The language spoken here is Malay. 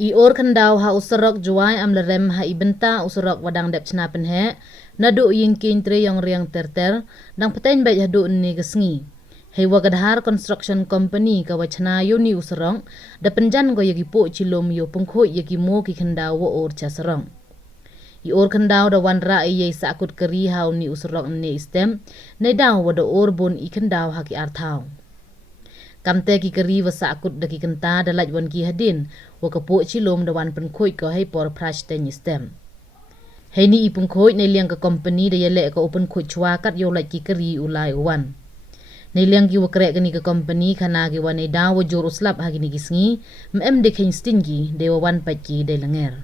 Ior khyndaw ha sarok Jowai-Amlarem ha ibenta sarok wadang dep chna penhe nadu ying kintre yang riang terter dang peten bet hadu ni gesngi. Hei wagadhar construction company ka wachna yo ni usarong da penjan go yagi po chilom yo pungkho yagi mo ki khyndaw wo or cha sarong. Ior khyndaw da wan ra ye Sahkut kari ha ni usarok ne istem ne daw wada or bon I khyndaw ha ki arthaw. Kamte ki kari wa Sahkut da ki kynta da laj wan ki hadin wa kapo chilom da wan pengkhoi ko hei por prash ten istem. Hei ni ipengkhoi ne liang ka company da yele ka open khoi chwa kat yo laj ki kari ulai wan. Ne liang ki wa krek ni ka company khana ki wa ne daw wa jor uslap ha ki ni gisngi mem de khin stingi de wa wan pat ki de langer.